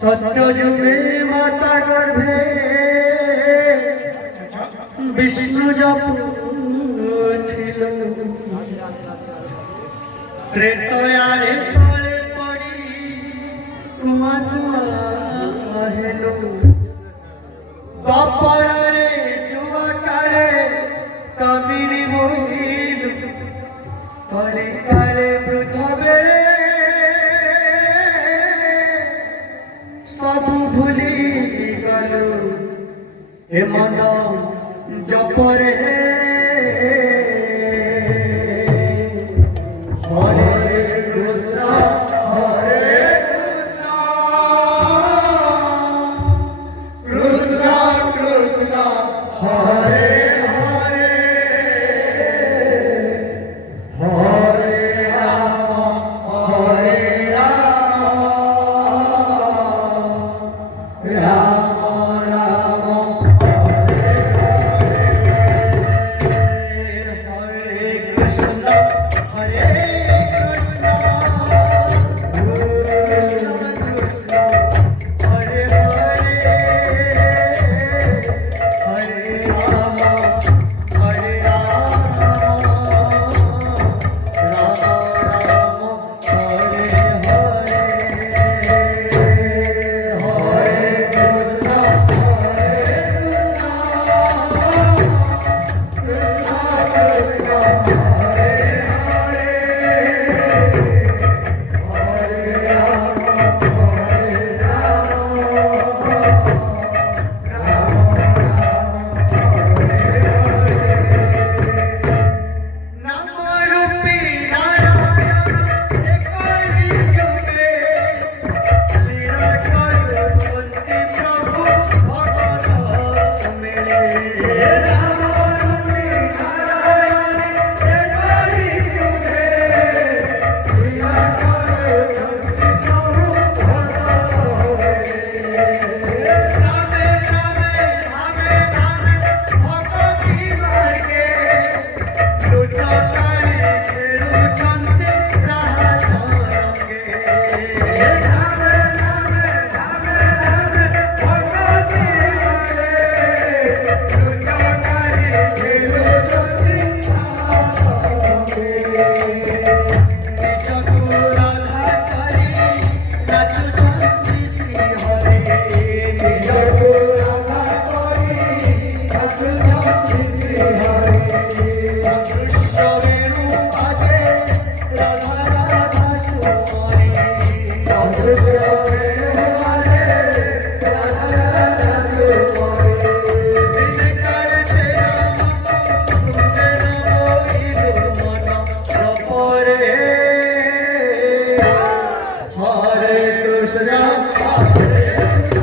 सत्य जुगे माता गर्भे विष्णु जपुथिल त्रेतयारे तले पड़ी कुआ कुआ हेलो द्वापरे जुआ काले कामिनी मोहिलु कली काले वृद्ध बेले सब भूली गलु ए मन जपरे हरे कृष्ण कृष्ण कृष्ण हरे हरे हरे राम हरे राम राम राम हरे हरे कृष्ण हरे कृष्ण कृष्ण कृष्ण हरे हरे हरे राम हरे राम राम राम हरे हरे हरे कृष्ण नामरूपी नारायण एकली जुगे लीला करुवन्ति प्रभु भगवत मिले नामरूपी नारायण एकली जुगे लीला करुवन्ति प्रभु भगवत मिले रामे रामे धामे धामे भगवती मार्गे लुचकाली खेलुचन्ति रास रंगे धामे धामे धामे धामे भगवती मार्गे लुचकाली खेलुचन्ति रास रंगे निजकु राधा करी नाचुचन्ति श्री हरि निजकु राधा करी नाचुचन्ति श्री हरि कृष्ण वेणु बाजे राधा राधा सुमरी कृष्ण वेणु बाजे राधा राधा सुमरी दिन काल से राम तुमने मोहिलु मन जपरे हरे कृष्ण हरे